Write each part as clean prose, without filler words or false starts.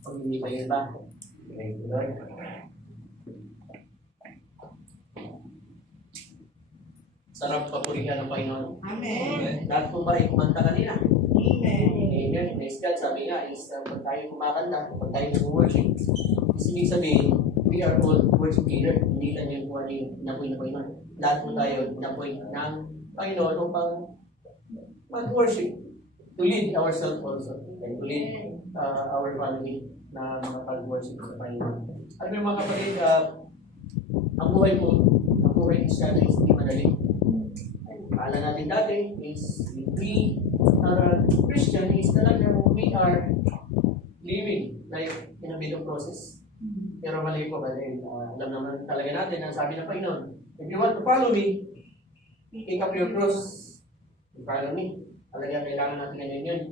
Pag hindi pa yun ba? Thank you, Lord. Sarap papurihan ng Panginoon. Amen. Lahat po ba ay kumanta kanina? Amen. Amen. Praise God. Sabi nga is pag tayo kumakanta, pag tayo nag-worship, ibig sabihin, we are all worship leader. Hindi lang yung kung ano yung napoy na Panginoon. Lahat po tayo napoy ng Panginoon upang mag-worship. To lead ourselves also. And to lead our family na makapag-worship sa Panginoon. At yung mga kapatid, ang buhay Kristyano is hindi madali. Paala natin dati is we are Christian is talaga we are living like in a middle process. Pero mali po kasi alam naman talaga natin ang sabi ng Panginoon, if you want to follow me, pick up your cross and follow me. Talaga kailangan natin ganyan yun.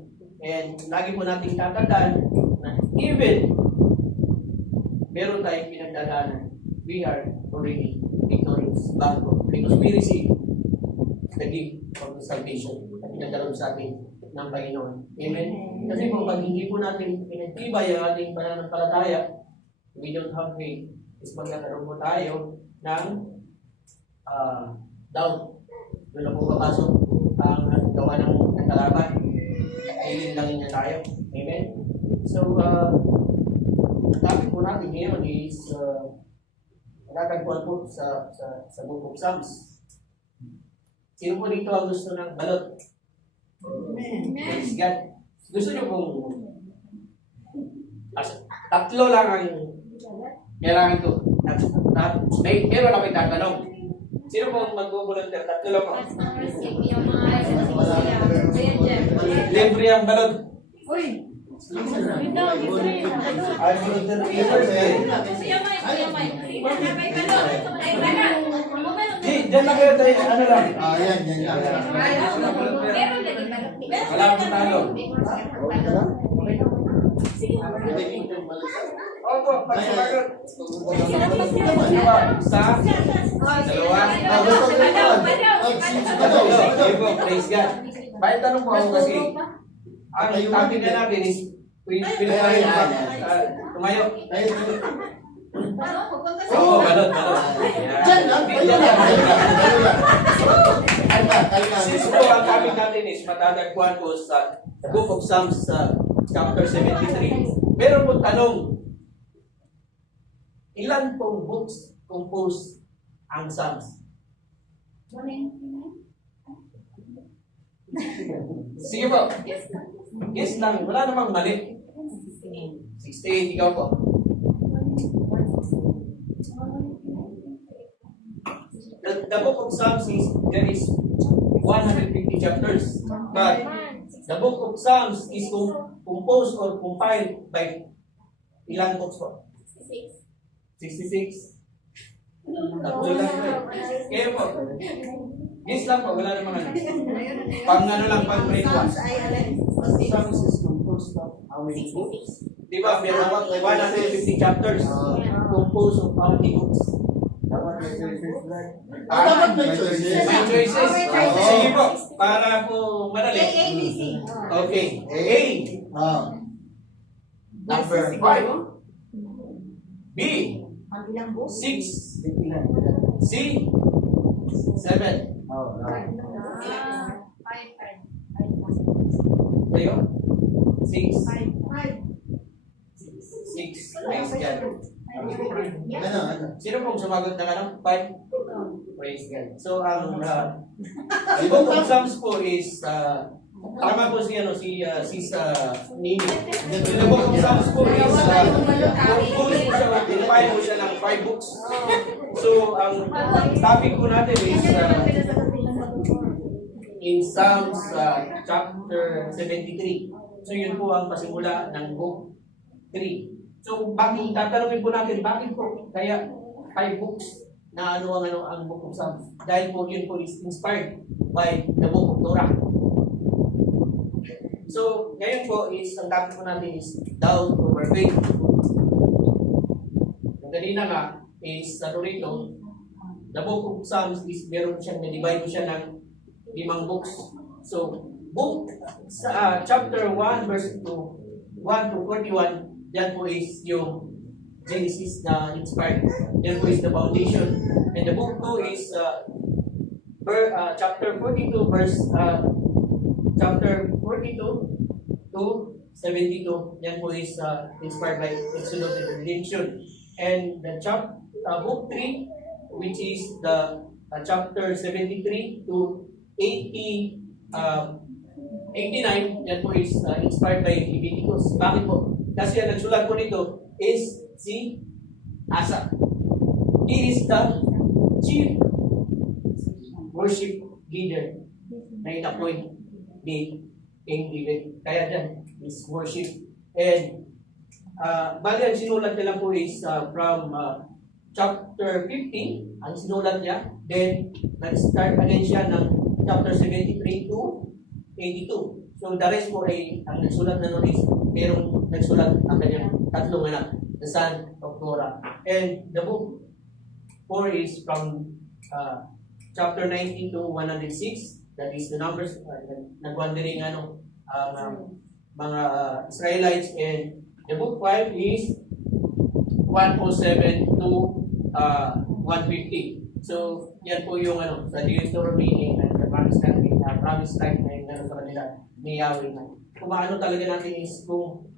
And lagi po natin tatandaan na even meron tayong pinagdadaanan, we are already victorious bago because we receive the gift of the salvation na pinagkaroon sa atin ng Panginoon. Amen? Kasi kung pag hindi po natin pinagtibay ang ating pananampalataya, we don't have faith, is magkakaroon po tayo ng doubt. Doon na po papasok ang gawa ng kalaban. Ayun lang niya tayo. Amen? So, ang topic po natin ngayon is nakakagpuan po sa Book of Psalms. Sino po dito ang gusto ng balot? Amen. Praise God. Gusto nyo pong tatlo lang ang kailangan ko. Meron ako itatanong. Sino pong mag-volunteer? Tatlo lang ako. Libre ang balot. Uy! Ay, volunteer papers eh. Diyan na kayo tayo. Ano lang? Yan. Wala akong talo. Opo, pagsabagot. Isa, dalawa. Ibo, praise God. Bakit tanong po ako kasi, ang topic na natin is, tumayo. Oo, balot. Diyan lang. Since po ang topic natin is matatagpuan po sa Book of Psalms chapter 73. Meron po tanong, ilan pong books compose ang Psalms? Sige po. Yes lang, wala namang mali. 68, ikaw po. The Book of Psalms there is 150 chapters. But the Book of Psalms is composed or compiled by ilang books po? 66. Tatlo lang po. Kaya po. Yes lang po, wala namang ano. Pang ano lang, pang breakfast. Psalms is composed of how many books? Diba, may 150 chapters. Composed of how many books? Dapat may choices. May choices. Sige po, para po madali. Okay. A. Number 5. B. 6. C. 7. Kayo? 6. 6. Praise God. Sino pong sumagot ng ano? 5? Praise God. So, ang Book of Psalms po is tama po si Nini. The Book of Psalms po is compiled po siya ng 5 books. So, ang topic po natin is in Psalms chapter 73. So, yun po ang pasimula ng Book 3. So, bakit tatanungin po natin, bakit po kaya 5 books na ang Book of Psalms? Dahil po yun po is inspired by the Book of Torah. So, ngayon po is, ang topic po natin is doubt over faith. Yung kanina nga is sa rito, the Book of Psalms is meron siyang na-divide po siya ng 5 books. So, book sa chapter 1 verse 1 to 41 yan po is yung Genesis na inspired. Yan po is the foundation. And the book 2 is chapter 42 verse chapter 42 to 72. Yan po is inspired by Exodus and Redemption. And the book 3, which is the chapter 73 to 89, yan po is inspired by Leviticus. Bakit po? Kasi ang nagsulat po nito is si Asa. He is the chief worship leader na in-appoint ni King David. Kaya dyan is worship. And bali ang sinulat nila po is from chapter 50, ang sinulat niya. Then, nag-start again siya ng chapter 73 to 82. So, the rest po ay, ang nagsulat na nun is, merong nagsulat ang kanyang tatlong anak, the son of Korah. And the book 4 is from chapter 19 to 106. That is the numbers, nag-wandering mga Israelites. And the book 5 is 107 to 150. So, yan po yung sa Deuteronomy and the promise land na sa kanila ni Yahweh na. Kung ano talaga natin is kung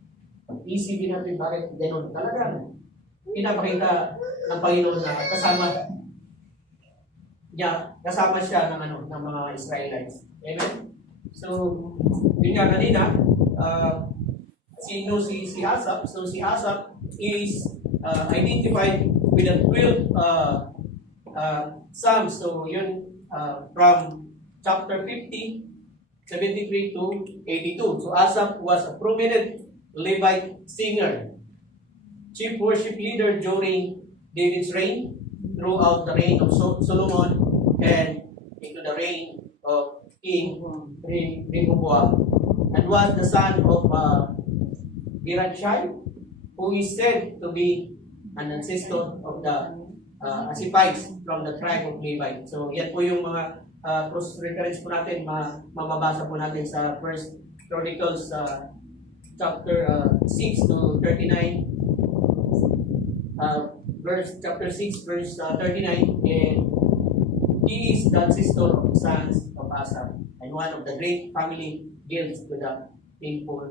isipin natin bakit gano'n. Talagang pinapakita ng Panginoon na kasama siya ng mga Israelites. Amen? So, yun nga kanina, sino si Asaph? So, si Asaph is identified with the 12 Psalms. So, yun from chapter 50, 73 to 82. So, Asaph was a prominent Levite singer, chief worship leader during David's reign, throughout the reign of Solomon, and into the reign of King Rehoboam, and was the son of Beranshai, who is said to be an ancestor of the Asipites from the tribe of Levi. So, yan po yung mga cross-reference po natin, mababasa po natin sa First Chronicles chapter 6 to 39, chapter 6 verse 39, and he is the ancestor of the sons of Asaph, and one of the great family guilds to the faithful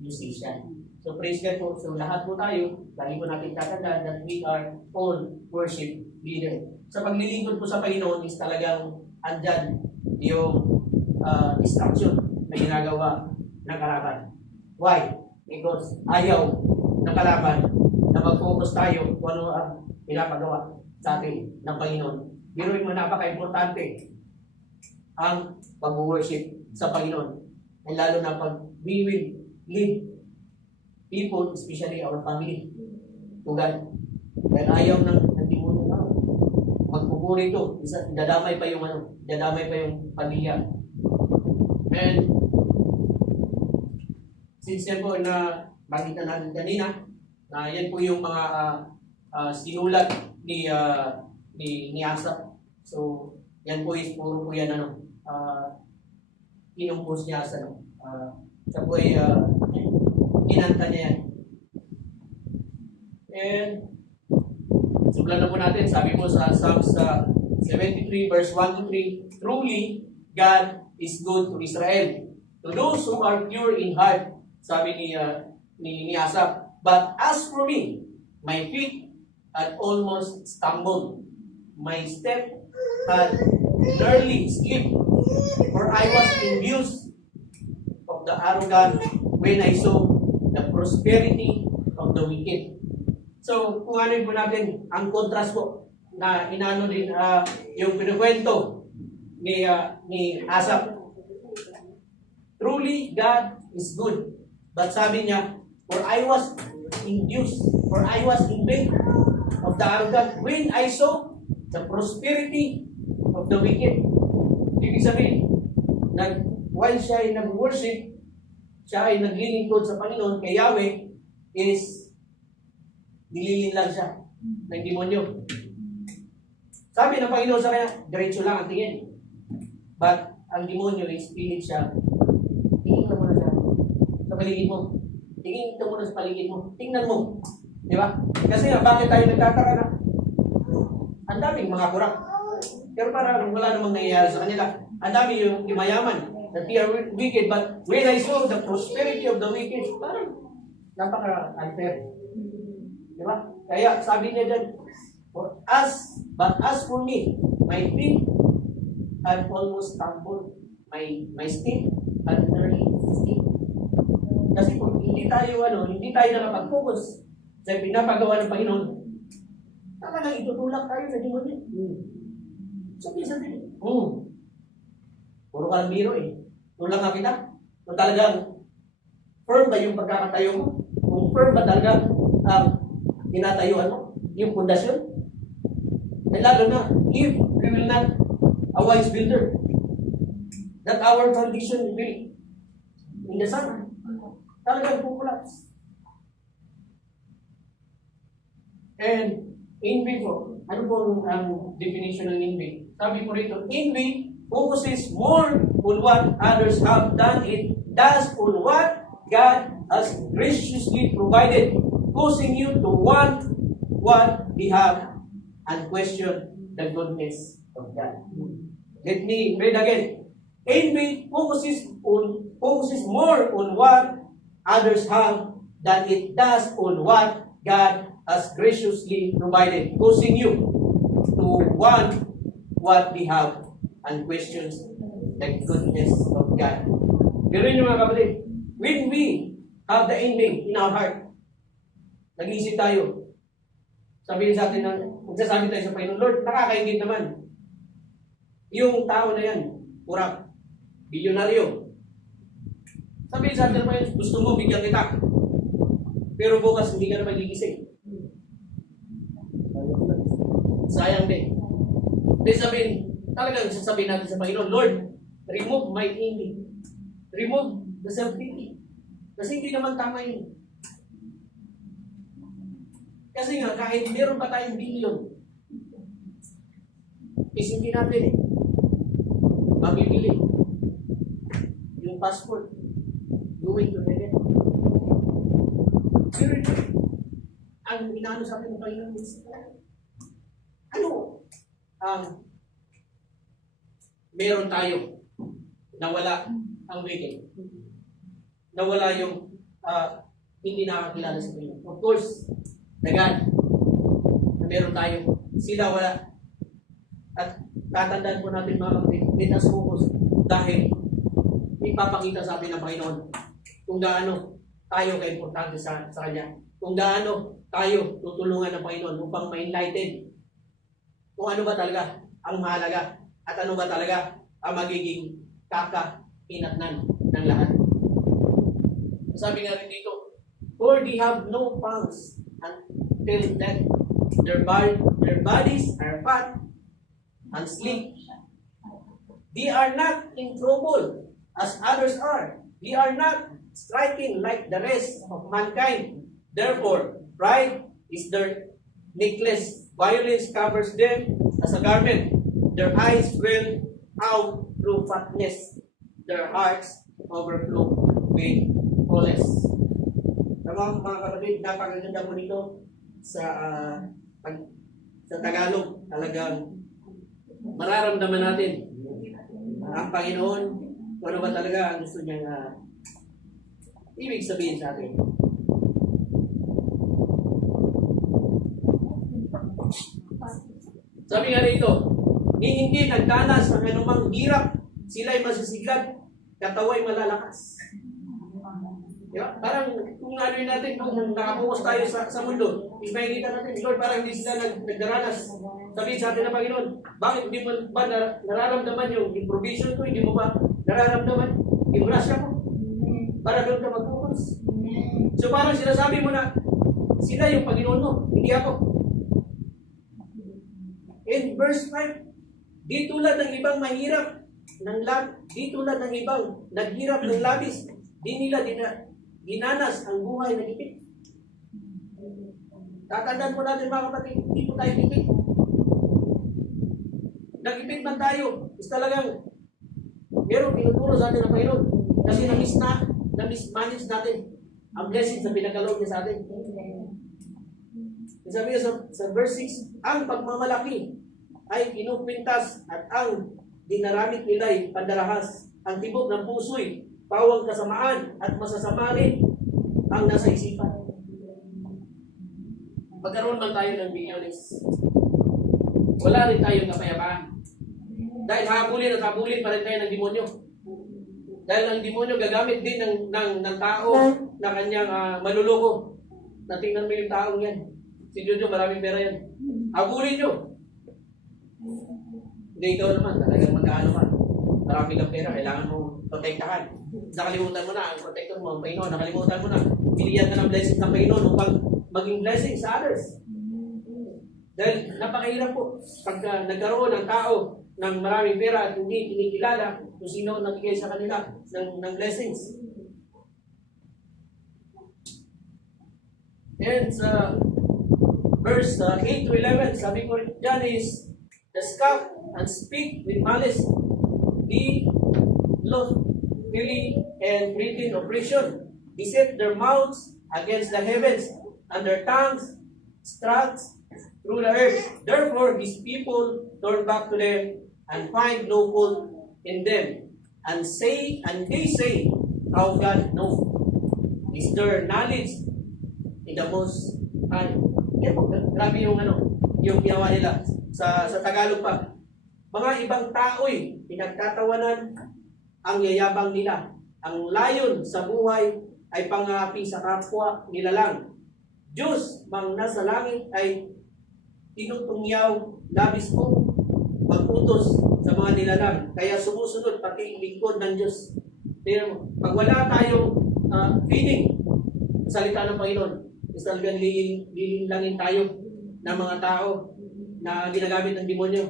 musician. So praise God po. So lahat po tayo, lagi po natin tatandaan that we are all worship leader. Sa paglilingkod po sa Panginoon is talagang andyan yung instruction na ginagawa ng kalaban. Why? Because ayaw ng kalaban na mag-focus tayo kung ano ang pinapagawa sa atin ng Panginoon. Biruin mo, napaka-importante ang pag-worship sa Panginoon. And lalo na pag we will lead people, especially our family, to God. Dahil ayaw ng demonyo na magpupuri ito. Dadamay pa yung pamilya. And since yan po na bakita natin kanina, na yan po yung mga sinulat ni Asaph. So, yan po is puro po yan kinumpos niya sa siya po ay kinanta niya yan. And sublan na po natin, sabi po sa Psalms 73 verse 1 to 3, truly God is good to Israel, to those who are pure in heart, sabi ni Asaph. But as for me, my feet had almost stumbled, my step had nearly slipped, for I was envious of the arrogant when I saw the prosperity of the wicked. So, kuhanin po natin ang contrast po na inano din yung pinukwento ni Asaph. Truly, God is good. But sabi niya, for I was envious, for I was envious of the arrogant when I saw the prosperity of the wicked. Ibig sabihin, while siya ay nag-worship, siya ay naglilingkod sa Panginoon kay Yahweh, is nililin lang siya ng demonyo. Sabi ng Panginoon sa kanya, diretso lang ang tingin. But ang demonyo is pilit siya, tingin ka muna siya sa paligid mo. tingin ka muna sa paligid mo. Tingnan mo. Di ba? Kasi nga, bakit tayo nagtataka na ang daming mga kurang. Pero parang wala namang nangyayari sa kanila. Ang dami yung mayaman. That they are wicked. But when I saw the prosperity of the wicked, parang napaka-unfair. Di ba? Kaya sabi niya dyan, but as for me, my feet had almost stumbled. My step had nearly slipped. Kasi kung hindi tayo nakapag-focus sa pinapagawa ng Panginoon, talagang itutulak tayo sa demonyo. Sabi, puro ka lang biro eh. Tulak nga kita. Kung talagang firm ba yung pagkakatayo mo? Kung firm ba talaga ang tinatayuan mo? Yung pundasyon? And lalo na, if we will not a wise builder, that our foundation will in the sun, talagang pukulats. And envy po, ano po ang definition ng envy? Sabi po rito, envy focuses more on what others have done it does on what God has graciously provided, causing you to want what we have and question the goodness of God. Let me read again. Envy focuses more on what others have than it does on what God has graciously provided, causing you to want what we have and questions the goodness of God. Pero yun mga kapatid, when we have the envy in our heart, nag-iisip tayo, sabihin sa atin magsasabi tayo sa Panginoon, Lord, nakakaingit naman. Yung tao na yan, kurang, bilyonaryo. Sabihin sa atin naman, gusto mo, bigyan kita. Pero bukas, hindi ka na magigising. Sayang din. Then sabihin, talagang sasabihin natin sa Panginoon, Lord, remove my envy. Remove the self-pity. Kasi hindi naman tama yun. Kasi nga, kahit meron pa tayong billion, is hindi natin mabibili yung passport going to heaven. Pero ang inaano sa atin ng Panginoon is, ano meron tayo na wala ang wicked. Na wala yung hindi nakakilala sa Panginoon. Of course, the God na meron tayo, sila wala. At tatandaan po natin mga kapatid, let us focus dahil ipapakita sa atin ng Panginoon kung gaano tayo ka-importante sa Kanya. Kung gaano tayo tutulungan ng Panginoon upang ma-enlighten kung ano ba talaga ang mahalaga at ano ba talaga ang magiging kakahinatnan ng lahat. Sabi nga rin dito, for they have no pangs until death. Their bodies are fat and sleek. They are not in trouble as others are. They are not striking like the rest of mankind. Therefore, pride is their necklace. Violence covers them as a garment. Their eyes well out through fatness. Their hearts overflow with fullness. Mga kapatid, napakaganda po nito sa Tagalog. Talagang mararamdaman natin ang Panginoon kung ano ba talaga ang gusto niyang ibig sabihin sa atin. Sabi nga rito, ni hindi nagdanas ng anumang hirap, sila'y masisigad, katawa'y malalakas. Diba? Parang kung ano yun natin, kung nakapokus tayo sa mundo, makikita natin, Lord, parang hindi sila nagdaranas. Sabihin sa atin ng Panginoon, bakit hindi mo ba nararamdaman yung provision ko, hindi mo ba nararamdaman yung grasya ko? Para doon ka mag-focus. So parang sinasabi mo na, sila yung Panginoon mo, hindi ako. In verse 5, di tulad ng ibang mahirap, di tulad ng ibang naghirap ng labis, di nila dinanas ang buhay na gipit. Tatandaan po natin mga kapatid, hindi po tayo gipit. Nagipit man tayo, is talagang merong pinuturo sa atin ng Panginoon kasi na-mismanage natin ang blessing sa pinagkaloob niya sa atin. Sabi niya sa verse 6, ang pagmamalaki ay kinupintas at ang dinaramit nila'y pandarahas. Ang tibok ng puso'y pawang kasamaan at masasama rin ang nasa isipan. Magkaroon man tayo ng biyones, wala rin tayong kapayapaan. Dahil habulin at habulin pa rin tayo ng demonyo. Dahil ang demonyo gagamit din ng tao na kanyang maluloko. Natingnan mo yung taong yan. Si Jojo, maraming pera yan. Habulin nyo. Hindi, ikaw naman, talagang mag-ano ka. Marami kang pera, kailangan mo protektahan. Nakalimutan mo na, ang protector mo, ang Panginoon, nakalimutan mo na. Binigyan ka ng blessing ng Panginoon upang maging blessing sa others. Dahil napakahirap po, pag nagkaroon ng tao ng maraming pera at hindi kinikilala kung sino ang nagbigay sa kanila ng blessings. And sa verse 8 to 11, sabi ko dyan is, the scoff and speak with malice, be loth, really, and written oppression, beset their mouths against the heavens, and their tongues struts through the earth. Therefore, his people turn back to them and find no fault in them, and they say, how God knows. Is their knowledge in the Most High. Yan po, grabe yung ginawa nila. Sa Tagalog pa, mga ibang tao'y pinagtatawanan ang yayabang nila. Ang layon sa buhay ay pangapi sa kapwa nila lang. Diyos, mang nasa langit ay tinutungyaw labis mo mag-utos sa mga nilalang. Kaya sumusunod pati lingkod ng Diyos. Pero pag wala tayong feeling sa salita ng Panginoon, is talagang lilinglangin tayo ng mga tao na ginagamit ng demonyo.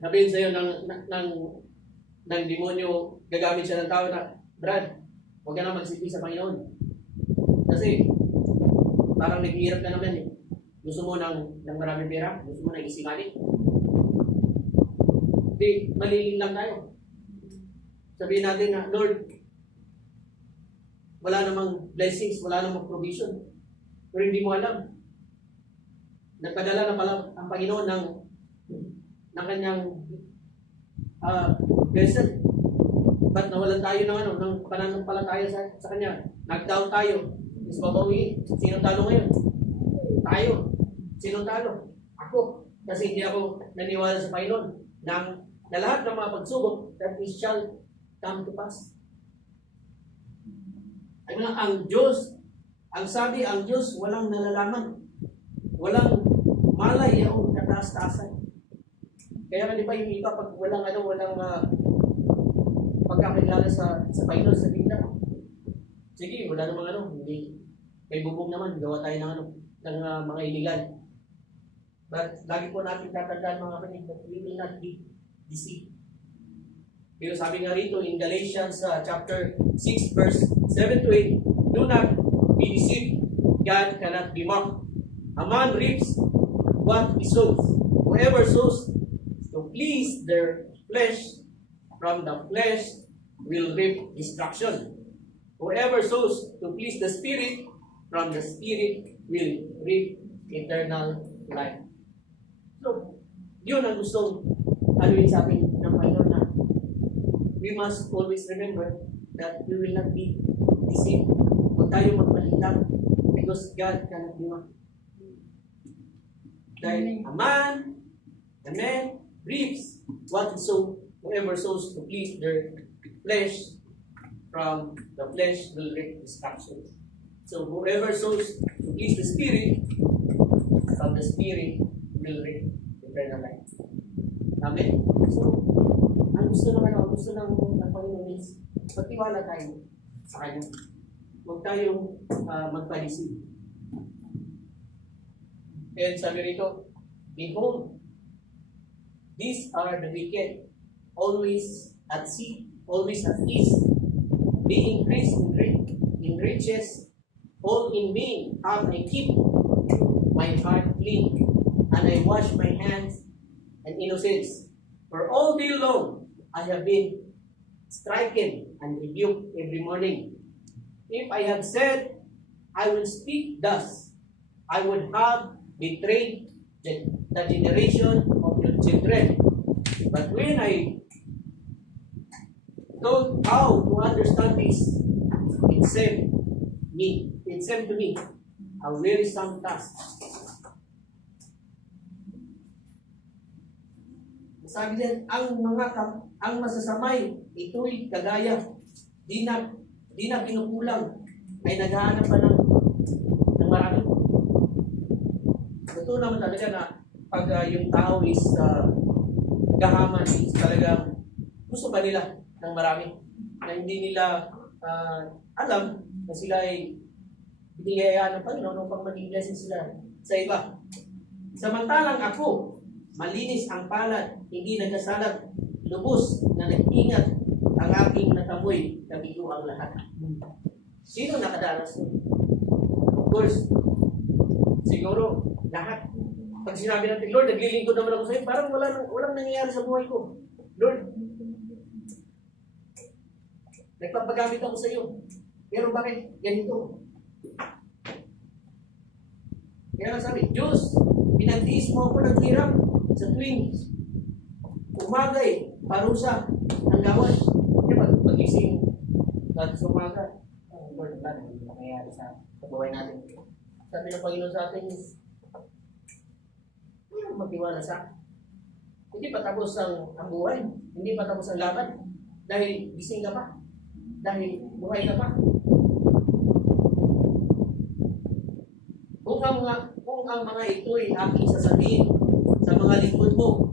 Sabihin sa'yo ng demonyo, gagamit siya ng tao na, Brad, huwag ka na magsisi sa Panginoon. Kasi, parang naghihirap ka naman eh. Gusto mo ng maraming pera? Gusto mo ng isingalit? Hindi, maliling lang tayo. Sabihin natin na, Lord, wala namang blessings, wala namang provision. Pero hindi mo alam. Nagpadala na pala ang Panginoon ng kanyang blessing. Ba't nawalan tayo ng pananampalataya sa kanya? Nag-down tayo. Is babawiin. Sino talo ngayon? Tayo. Sino talo? Ako. Kasi hindi ako naniwala sa Panginoon na lahat ng mga pagsubok that it shall come to pass. Ang Diyos, ang sabi, ang Diyos walang nalalaman. Walang malay o kataas-taasan. Kaya di ba yung iba pag walang pagkakilala sa Panginoon sa Biblia. Sige, wala namang hindi. May bubong naman, gawa tayo ng mga illegal. But lagi po natin tatandaan mga kapatid that we will not be deceived. Pero sabi nga rito in Galatians chapter 6 verse 7 to 8, do not be deceived. God cannot be mocked. A man reaps what he sows. Whoever sows to please their flesh, from the flesh will reap destruction. Whoever sows to please the Spirit, from the Spirit will reap eternal life. So, yun ang gustong aluin sa atin ng Panginoon na we must always remember that we will not be deceived. Huwag tayo magpalitan because God cannot be mocked. Dahil a man reaps what he sows. Whoever sows to please their flesh, from the flesh will reap destruction. So whoever sows to please the Spirit, from the Spirit will reap eternal life. Amen? So, ang gusto ng Panginoon is magtiwala tayo sa Kanya. Huwag tayong magpalisig. And sabi rito, behold, these are the wicked, always at sea, always at ease, being increased in riches, all in vain have I keep my heart clean, and I wash my hands and innocence. For all day long I have been stricken and rebuked every morning. If I had said, I will speak thus, I would have betrayed the generation of your children. But when I told how to understand this, it seemed to me a wearisome task. Sabi din, ang masasamay, ito'y kagaya, di na pinukulang, ay naghahanap pa ng marami. Totoo naman talaga na pag yung tao is gahaman, is talagang gusto pa nila ng marami. Na hindi nila alam na sila ay binigayaan ng Panginoon upang maging blessing sila sa iba. Samantalang ako, malinis ang palad, hindi nagkasalat, lubos na nag-ingat ang aking natamoy, nabigo ang lahat. Sino nakadaras nun? Of course, siguro, lahat. Pag sinabi natin, Lord, naglilingkod naman ako sa iyo, parang walang nangyayari sa buhay ko. Lord, nagpapagamit ako sa iyo. Pero bakit ganito? Kaya nga sabi, Diyos, pinagtiis mo ako ng hirap sa tuwing umagay, parusa, ang gawan. Kaya pag-ising sa umaga, Lord, wala na nangyayari sa buhay natin. Sabi ng Panginoon sa atin is, magtiwala sa akin. Hindi pa tapos ang buhay. Hindi pa tapos ang laban. Dahil gising ka pa. Dahil buhay ka pa. Kung ang mga ito'y aking sasabihin sa mga lingkod mo,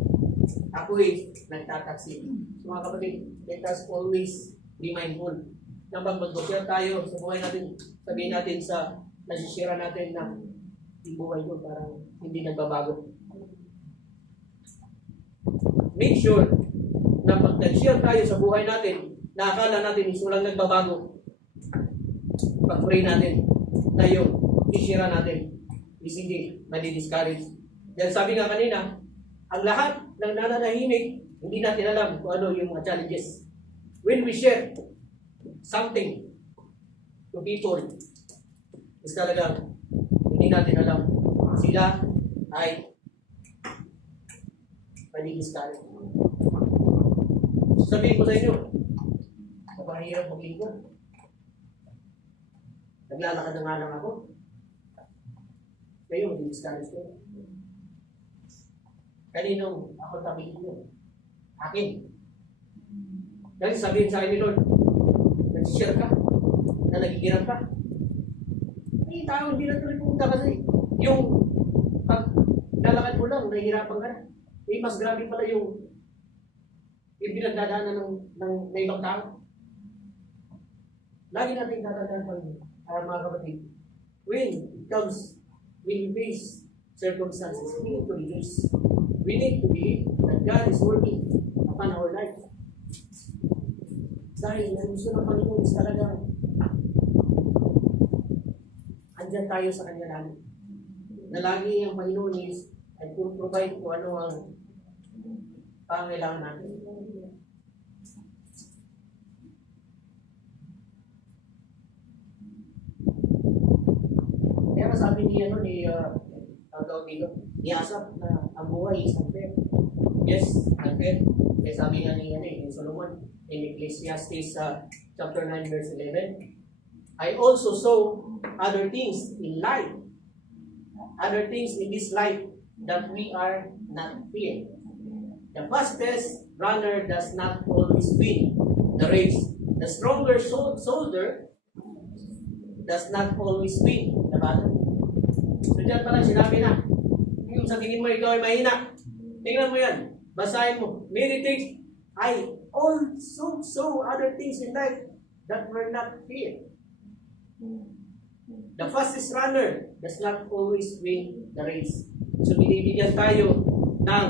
ako'y nagtataksi. So mga kapatid, let us always be mindful na pag mag-share tayo sa buhay natin, sabihin natin sa nasishira natin na yung buhay ko parang hindi nagbabago. Make sure na pag nag-share tayo sa buhay natin, na akala natin is walang nagbabago, pag-pray natin na yung isira natin is hindi madi-discourage. Dahil sabi nga kanina, ang lahat ng nananahimik, hindi natin alam kung ano yung mga challenges. When we share something to people, is talagang hindi natin alam. Sila ay madi-discourage. Sabihin ko sa inyo, napakahirap maglingkod. Naglalakad na nga lang ako. Kayo, madi-discourage ko. Kaninong ako tabihin nyo? Akin. Kasi sabihin sa akin ni Lord, nag-share ka, na nagigirap ka. May tao, hindi na tuloy pumunta kasi yung pag lalakad mo lang, nahihirapan ka na. Mas grabe pala yung pinagdadaanan ng ibang tao. Lagi natin dadadaan mga kapatid. When we face circumstances, we need to rejoice. We need to believe that God is working upon our life. Dahil ang gusto ng Panginoon is talagang andyan tayo sa Kanya lagi. Na lagi ang Panginoon is ay provide kung ano ang pangailangan natin. Kaya sabi ni Asap na ang buhay is unfair. Yes, unfair. Kaya sabi nga ni Solomon in Ecclesiastes chapter 9 verse 11, I also saw other things in life, other things in this life that we are not fear. The fastest runner does not always win the race. The stronger soldier does not always win the battle. So dyan pala sinabi na, kung sa tingin mo ikaw ay mahina, tingnan mo yan, basahin mo. Many things, I also saw other things in life that were not fear. The fastest runner does not always win the race. So binibigyan tayo ng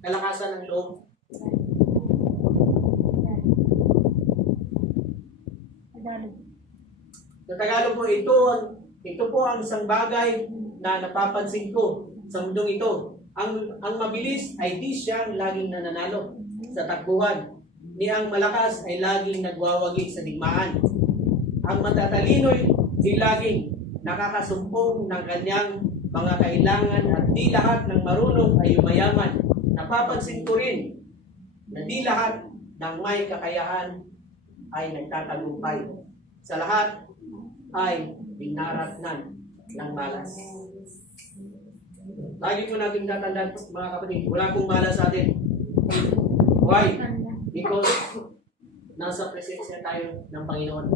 kalakasan ng loob. Sa Tagalog po, ito po ang isang bagay na napapansin ko sa mundong ito. Ang mabilis ay di siyang laging nananalo sa takbuhan. Ni ang malakas ay laging nagwawagi sa digmaan. ang matatalino'y di laging nakakasumpong ng kanyang mga kailangan at di lahat ng marunong ay yumayaman. Napapansin ko rin na di lahat ng may kakayahan ay nagtatagumpay. Sa lahat ay dinaratnan ng malas. Lagi ko natin tatandaan, mga kapatid, wala pong malas sa atin. Why? Because nasa presensya tayo ng Panginoon.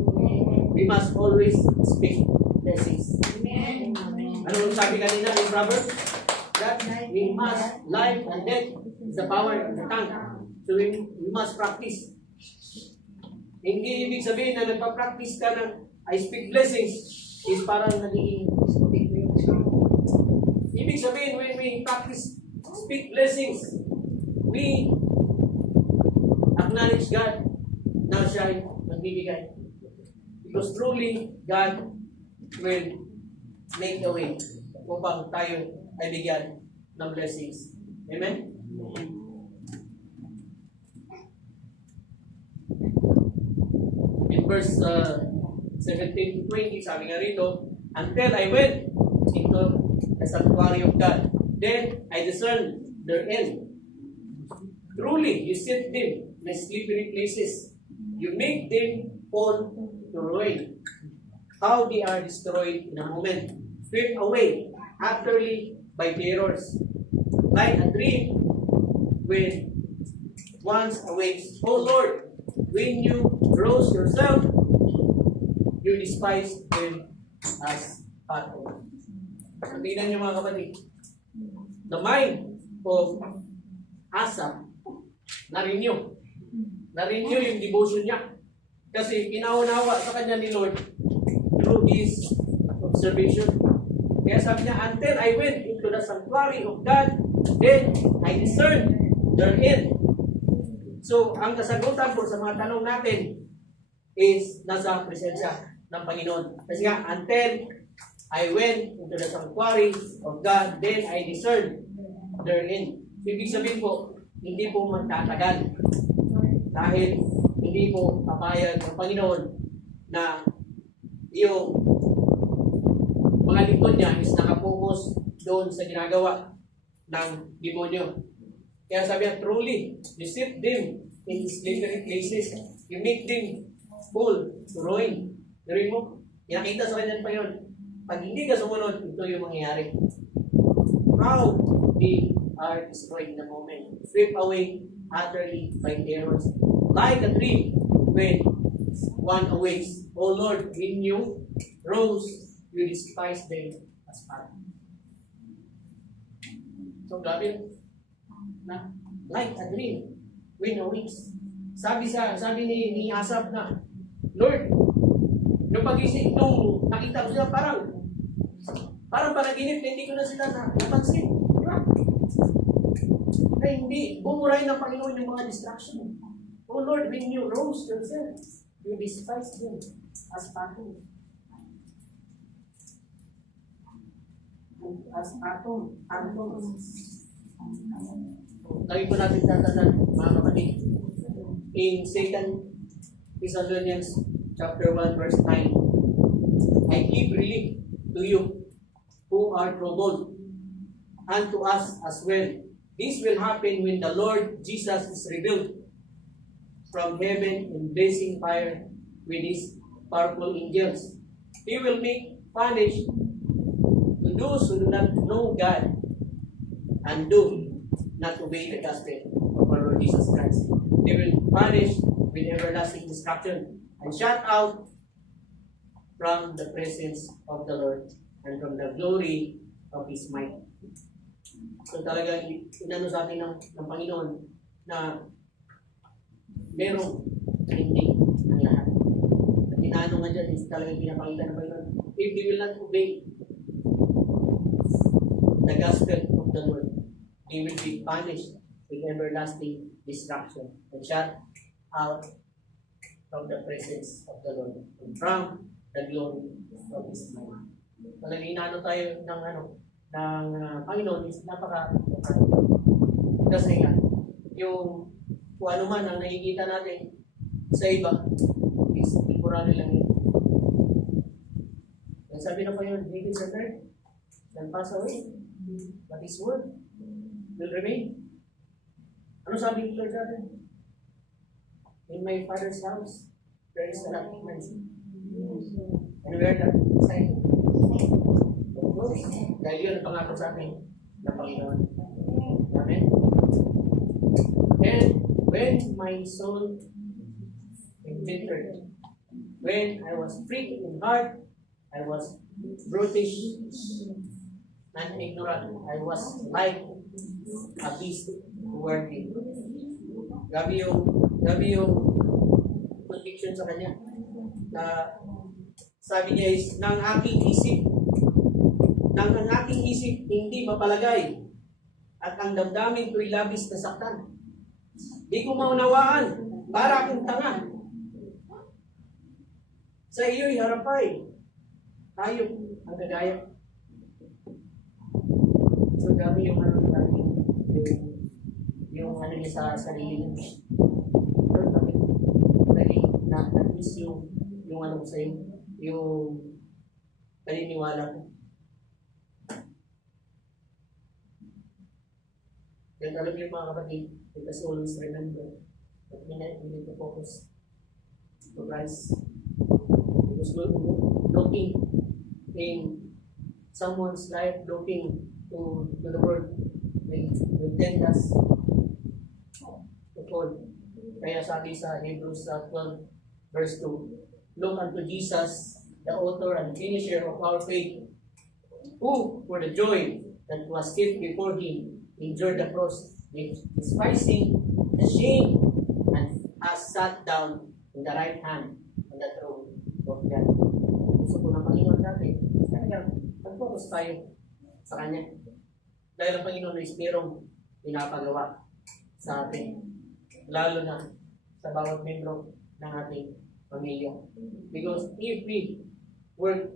We must always speak blessings. Amen. Ano sabi kanina in Proverbs? That we must, life and death is the power of the tongue. So we must practice. Hindi ibig sabihin na nagpa-practice ka ng I speak blessings is parang nagiging speak blessings. Ibig sabihin when we practice speak blessings, we acknowledge God na siya ay magbibigay. Because truly, God will make a way upang tayo ay bigyan ng blessings. Amen? In verse 17 to 20, sabi nga rito, until I went into the sanctuary of God, then I discerned their end. Truly, you set them in slippery places. You make them fall to ruin. How they are destroyed in a moment, swept away utterly by terrors, like a dream when once awakes. O Lord, when you rose yourself, you despised them as cattle. Tingnan niyo mga kapatid, the mind of Asa na-renew yung devotion niya. Kasi pinaunawa sa kanya ni Lord through his observation. Kaya sabi niya, until I went into the sanctuary of God, then I discerned their end. So, ang kasagutan po sa mga tanong natin is nasa presensya ng Panginoon. Kasi nga, until I went into the sanctuary of God, then I discerned their end. Ibig sabihin po, hindi po magtatagal. Dahil hindi po papayag ng Panginoon na yung mga lingkod niya is nakapokus doon sa ginagawa ng demonyo. Kaya sabi niya, truly, you set them in slippery places. You make them full to ruin. Dirin mo, pinakita sa kanya ng Panginoon, pag hindi ka sumunod, ito yung mangyayari. How they are destroyed in the moment, swept away utterly by terrors, like a dream when one awakes. O Lord, when you rose, you despise them as part. So, grabe na, like a dream when awakes. Sabi ni Asaph na, Lord, nung pagising, nung nakita ko sila, parang panaginip na hindi ko na sila napansin. Di ba? Na hindi, bumurahin ng Panginoon yung mga distraction. Oh Lord, when you rose yourself, you despise them as patong. As patong. Lagi po natin tatandaan, mga kapatid. In 2 Thessalonians chapter 1 verse 9, I give relief to you who are troubled, and to us as well. This will happen when the Lord Jesus is revealed from heaven in blazing fire with his powerful angels. He will make punish to those who do not know God and do not obey the gospel of our Lord Jesus Christ. They will punish with everlasting destruction and shut out from the presence of the Lord and from the glory of His might. So talaga, inano sa atin ng Panginoon na merong hindi ang lahat. At inaano nga dyan is talagang pinapakita ng Panginoon. If they will not obey the gospel of the Lord, they will be punished with everlasting destruction and shut out from the presence of the Lord and from the glory of His might. Talagang inaano tayo ng Panginoon is kasi nga yung kung ano man ang nakikita natin sa iba is temporary lang yun. Ang sabi na pa yun, David returned, and pass away. But His word will remain. Ano sabi ni Lord natin? In my Father's house, there is a lot of money. And we are that excited. Of course, dahil yun ang pangako sa atin na Panginoon. Amen? And when my soul embittered, when I was free in heart, I was brutish and ignorant. I was like a beast working. Gabi yung conviction sa kanya. Na sabi niya is, nang aking isip hindi mapalagay at ang damdamin ko'y labis na saktan. Di ko maunawaan, para akong tanga. Sa iyo'y harapay, tayo ang gagaya. So gabi yung ano natin, yung ano niya sa sarili niya. Pero bakit naging na-miss yung ano ko sa'yo, yung paniniwala ko. Yan alam niyo mga kapatid, let us always remember that we need to focus to Christ. Because looking in someone's life, looking to the world, will tend us to fall. Kaya sabi sa Hebrews 12 verse 2, look unto Jesus, the author and finisher of our faith, who for the joy that was set before him endured the cross, despising the shame, and has sat down in the right hand on the throne of God. Gusto po ng Panginoon natin, kaya mag-focus tayo sa Kanya. Dahil ang Panginoon ay merong pinapagawa sa atin, lalo na sa bawat membro ng ating pamilya. Because if we work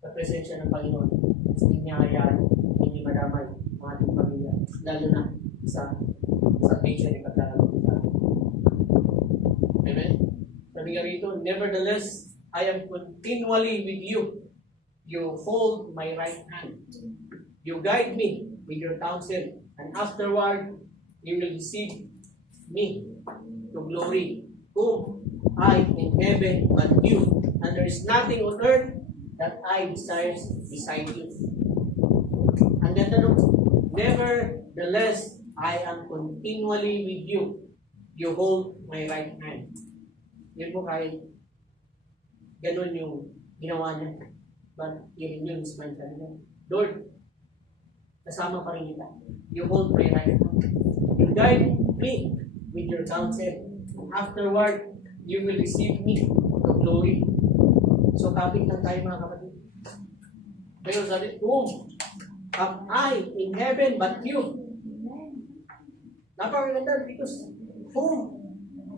sa presensya ng Panginoon, hindi niya hayaan, hindi madamay ang ating pamilya, lalo na sa picture ni pagkakaroon sa atin. Amen? Sabi nga rito, nevertheless, I am continually with you. You hold my right hand. You guide me with your counsel, and afterward, you will receive me to glory, whom I in heaven but you, and there is nothing on earth that I desire beside you. Ang ganda nung, nevertheless, I am continually with you. You hold my right hand. Yun po kahit ganun yung ginawa niya. But yun is my hand. Lord, kasama pa rin kita. You hold my right hand. You guide me with your counsel. Afterward, you will receive me to glory. So, kapit lang tayo mga kapatid. Pero sabi, whom have I in heaven but you? Napakaganda because whom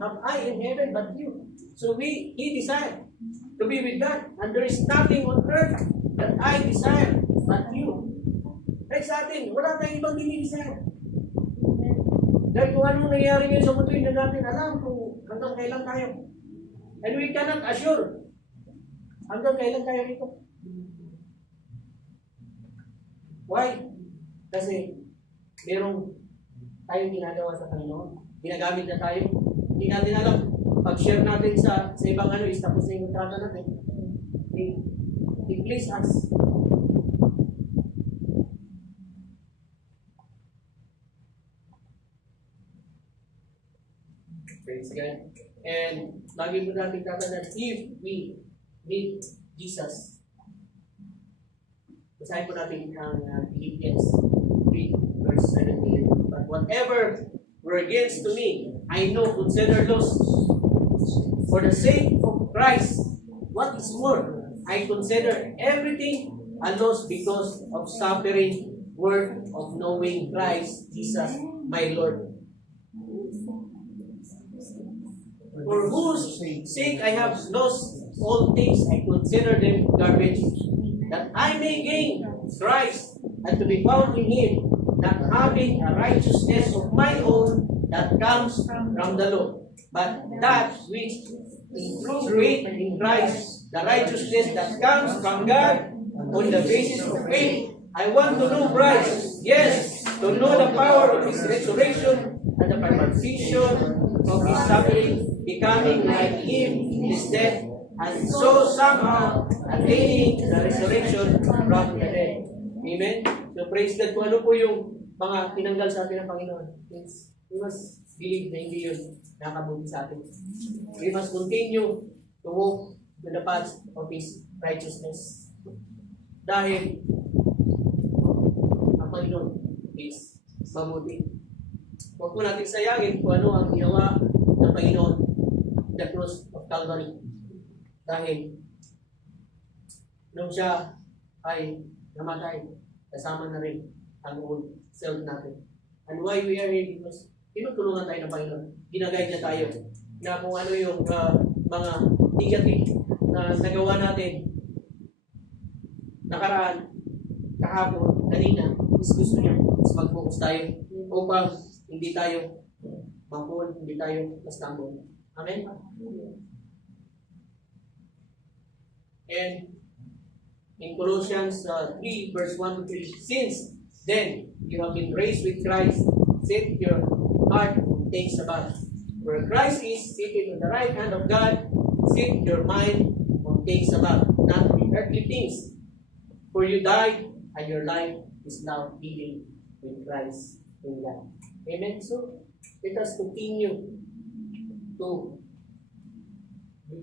have I in heaven but you? So he desired to be with God, and there is nothing on earth that I desire but you. Kahit sa atin, wala tayong ibang dinidesire. Dahil kung anong nangyari ngayon sa mundo, hindi natin alam kung hanggang kailan tayo. And we cannot assure hanggang kailan tayo rito. Why? Kasi merong tayong ginagawa sa Panginoon. Ginagamit na tayo. Hindi natin alam. Pag-share natin sa ibang ano, is tapos na yung kontrata natin. He please us. Praise God. And lagi po natin tatandaan, if we need Jesus, basahin po natin ang Philippians 3 verse 17. But whatever were against to me, I know consider loss. For the sake of Christ, what is more, I consider everything a loss because of suffering worth of knowing Christ Jesus my Lord. For whose sake I have lost all things, I consider them garbage, that I may gain Christ and to be found in Him, not having a righteousness of my own that comes from the law, but that which is through faith in Christ, the righteousness that comes from God on the basis of faith. I want to know Christ. Yes, to know the power of His resurrection and the perfection of His suffering, becoming like Him in His death, and so somehow attaining the resurrection from the dead. Amen? So praise God kung ano po yung mga tinanggal sa atin ng Panginoon. We must believe na hindi yun nakabuti sa atin. We must continue to walk to the path of His righteousness. Dahil ang Panginoon is mabuti. Huwag po natin sayangin kung ano ang ginawa ng Panginoon the cross of Calvary. Dahil nung siya ay namatay, kasama na rin ang old self natin. And why we are here? Because tinutulungan tayo ng Panginoon. Ginagay niya tayo na kung ano yung mga negative na nagawa natin nakaraan, kahapon, kanina, is gusto niya. Mas mag-focus tayo upang hindi tayo mapun, hindi tayo mastambo. Amen? And in Colossians 3 verse 1 to 3, since then you have been raised with Christ, set your heart on things above, where Christ is seated on the right hand of God. Set your mind on things above, not on earthly things. For you died, and your life is now living with Christ in God. Amen? So, let us continue to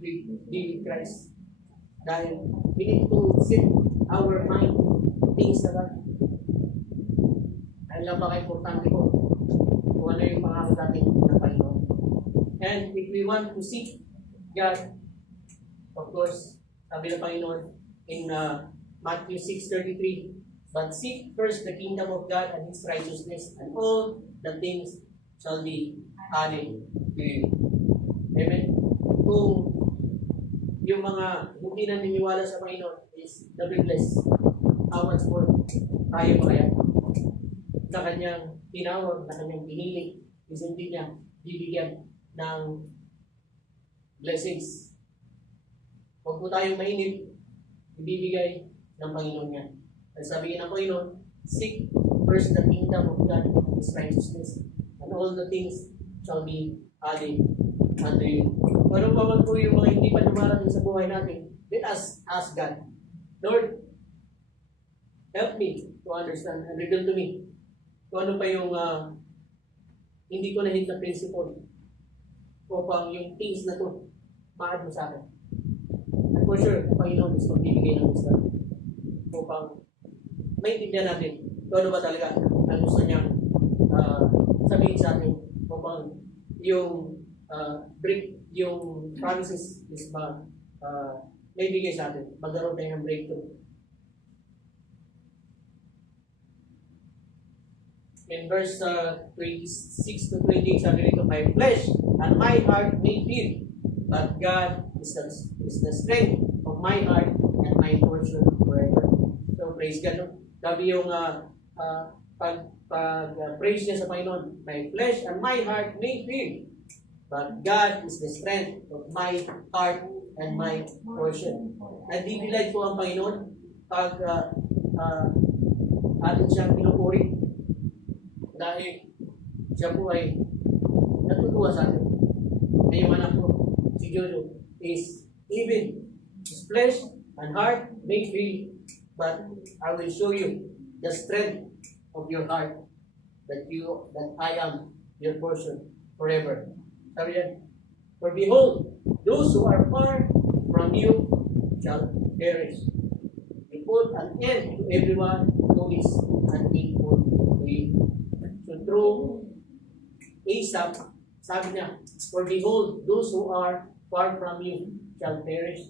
be with Christ. Dahil we need to set our mind things above. Dahil lang importante po kung ano yung pangako natin ng Panginoon. And if we want to seek God, of course, sabi ng Panginoon in Matthew 6:33, but seek first the kingdom of God and His righteousness, and all the things shall be added to you. Amen? Kung yung mga hindi naniniwala sa Panginoon is double-blessed, how much more tayo pa kaya? Sa kanyang tinawag, na kanyang pinili, is hindi niya bibigyan ng blessings. Huwag po tayong mainip, ibibigay ng Panginoon niya. At sabihin ng Panginoon, seek first the kingdom of God and His righteousness, and all the things shall be added unto you. Ano pa man po yung mga hindi pa dumarating sa buhay natin, let us ask God, Lord, help me to understand and reveal to me kung ano pa yung hindi ko na-hit na principle upang yung things na to ma-add mo sa akin. And for sure, ang Panginoon is magbibigay ng wisdom upang maintindihan natin kung ano ba talaga ang gusto niyang sabihin sa atin upang yung yung promises is may bigay sa atin. Magkaroon tayo ng breakthrough. In verse 26 to 28, sabi nito, my flesh and my heart may fear, but God is the strength of my heart and my portion forever. So praise God. No? Sabi yung praise niya sa Panginoon, my flesh and my heart may fear, but God is the strength of my heart and my portion. Nagdi-delight po ang Panginoon pag atin siyang pinupuri. Dahil siya po ay natutuwa sa atin. Na yung anak ko, si Jojo, is even his flesh and heart may fail, but I will show you the strength of your heart that I am your portion forever. Sabi yan, for behold, those who are far from you shall perish. You put an end to everyone who is unequal to you. So through Asaph, sabi niya, for behold, those who are far from you shall perish.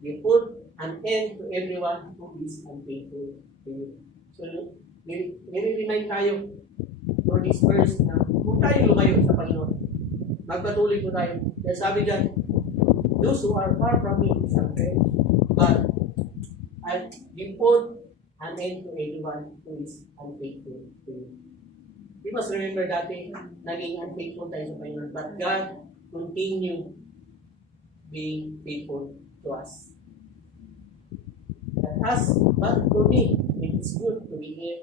You put an end to everyone who is unfaithful to you. So, nire-remind tayo for this verse na kung tayo lumayo sa Panginoon, magpatuloy po tayo. Kaya sabi dyan, those who are far from me shall perish, but I'll put an end to everyone who is unfaithful to you. We must remember dati, naging unfaithful tayo sa Panginoon, but God continue being faithful to us. us, but for me, it is good to be here.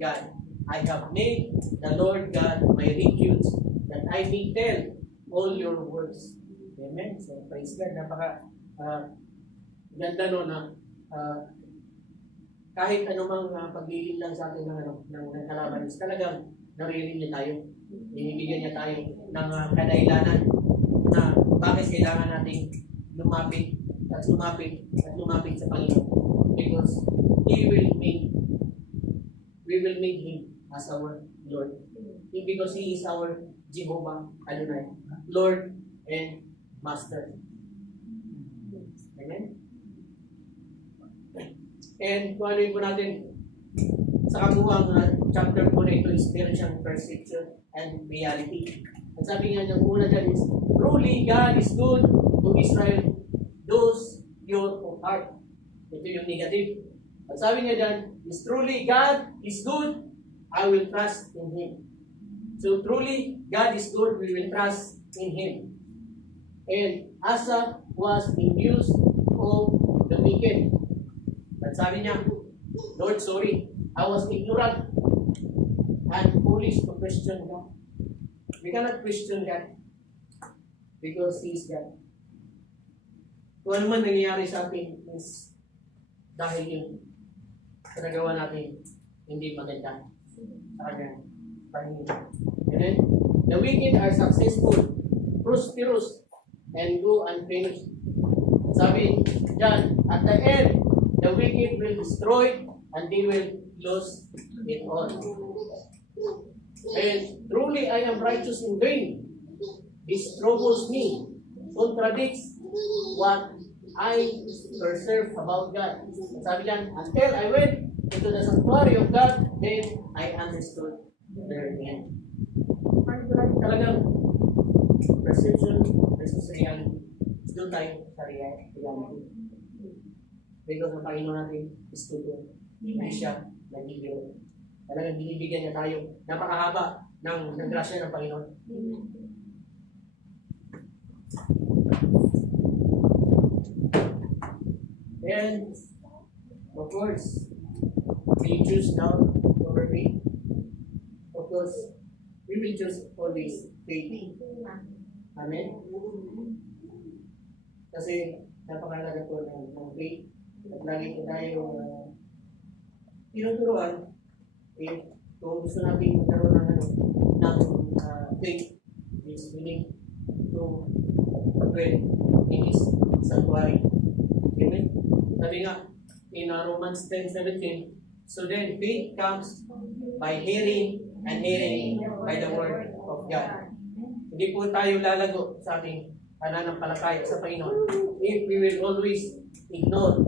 God, I have made the Lord God my refuge, that I may tell all your words. Amen. So, praise God. Napaka ganda no na kahit anumang paglilin lang sa atin ng kalaban, is talagang naririnig niya tayo. Binibigyan niya tayo ng kadailanan na bakit kailangan nating lumapit at lumapit at lumapit sa Panginoon. Because we will make Him as our Lord. Because He is our Jehovah Adonai, Lord and Master. Amen? And kung ano po natin sa kabuuang chapter po na ito is meron siyang perception and reality. At sabi nga ng una dyan is, truly God is good to Israel, those pure of heart. Ito yung negative. At sabi nga dyan is, truly God is good, I will trust in Him. So truly God is good, we will trust in Him. And Asa was envious of the wicked. At sabi niya, Lord, sorry, I was ignorant and foolish to question God. We cannot question God because He is God. Kung ano man nangyayari sa atin is dahil yung nagawa natin hindi maganda sa kanya. And then, the wicked are successful, prosperous, and go unfinished. Sabi dyan, at the end, the wicked will destroy and they will lose it all. And truly I am righteous in vain. This troubles me, contradicts what I perceive about God. Sabi dyan, until I went into the sanctuary of God, then I understood their end. Talagang perception versus reality. Doon tayo sa reality. Because ang Panginoon natin is good. Hindi siya nagigil. Talagang binibigyan niya tayo. Napakahaba ng grasya ng Panginoon. And, of course, we choose now over faith. Of course, we will choose always faith. Amen? Kasi napakalaga po ng faith. At lagi po tayo tinuturuan kung gusto natin magkaroon ng faith is willing to dwell in His sanctuary. Amen? Sabi nga in Romans 10:17, so then faith comes by hearing and hearing by the word of God. Hindi po tayo lalago sa ating pananampalataya sa Panginoon if we will always ignore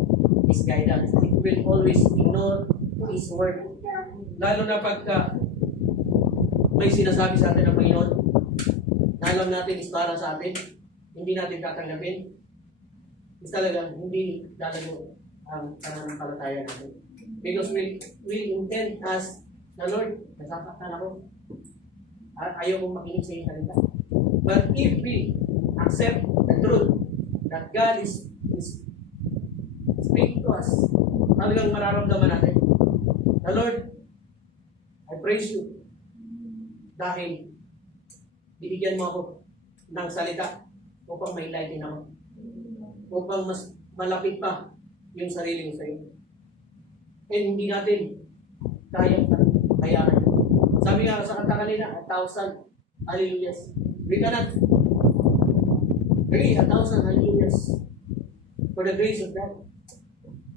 His guidance. If we will always ignore His word. Lalo na pagka may sinasabi sa atin ng Panginoon na alam natin is para sa atin, hindi natin tatanggapin, is talagang hindi lalago ang pananampalataya natin. Because we intend as na Lord, nasasaktan ako. Ayaw kong makinig sa iyong salita. But if we accept the truth that God is speaking to us, talagang mararamdaman natin, the Lord, I praise you dahil binigyan mo ako ng salita upang ma-enlighten ako, upang mas malapit pa yung sarili mo sa iyo. And hindi natin kayang kayanan. Sabi nga sa kanta kanina, 1,000 hallelujahs. We cannot praise 1,000 hallelujahs for the grace of God.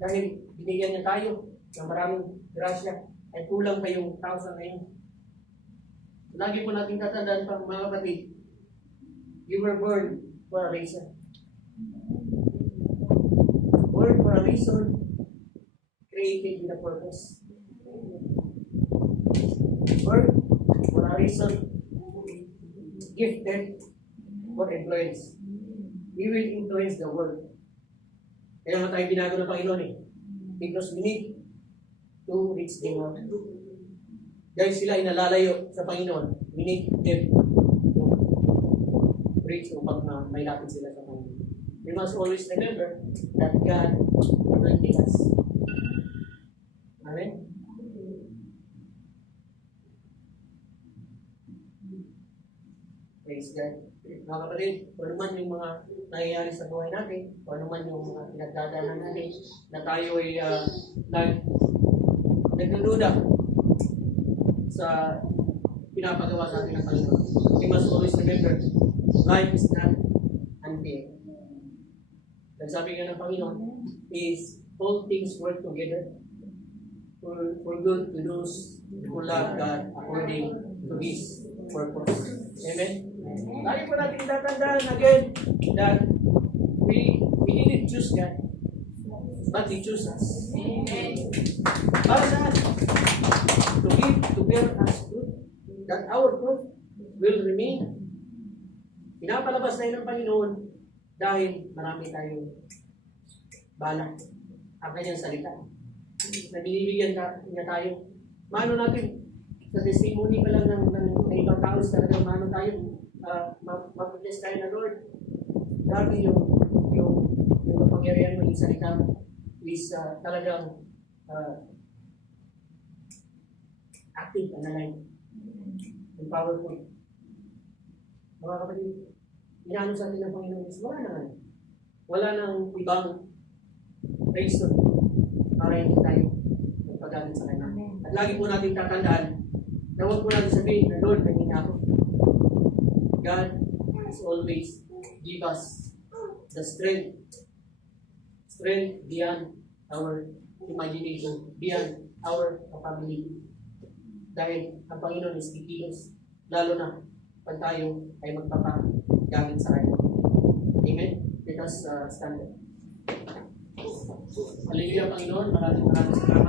Dahil binigyan niya tayo ng maraming grasya ay kulang pa yung 1,000 na yun. Lagi po natin tatandaan pa mga kapatid, you were born for a reason. Born for a reason, created with a purpose. Born for a reason, gifted for influence. We will influence the world. Kaya nga tayo binago ng Panginoon because we need to reach them out. Dahil sila ay nalalayo sa Panginoon, we need them to reach upang may lapit sila sa Panginoon. We must always remember that God anointing us. Amen? Praise God. Mga kapatid, kung ano man yung mga nangyayari sa buhay natin, kung ano man yung mga pinagdadaanan natin, na tayo ay nagdududa sa pinapagawa sa atin ng Panginoon. We must always remember, life is not unfair. Nagsabi nga ng Panginoon, is all things work together for good to those who love God according to His purpose. Amen? Lagi po natin tatandaan again that we didn't choose God, but He chose us. Para saan? To bear us fruit, that our fruit will remain. Pinapalabas tayo ng Panginoon dahil marami tayong balak ang kanyang salita na binibigyan niya tayo. Maano natin sa testimony pa lang ng ibang tao talaga, maano tayo mag-bless tayo na Lord. Grabe yung kapangyarihan mo yung salita is talagang active and alive and powerful. Mga kapatid, inaano sa atin ng Panginoon is wala nang ibang reason para hindi tayo magpagamit sa Kanya. At lagi po natin tatandaan na huwag po natin sabihin na Lord, nangina ako. God is always give us the strength beyond our imagination, beyond our capability. Dahil ang Panginoon is kikilos, lalo na pag tayo ay magpapagamit sa Kanya. Amen? Let us stand up. Hallelujah, Panginoon. Maraming salamat.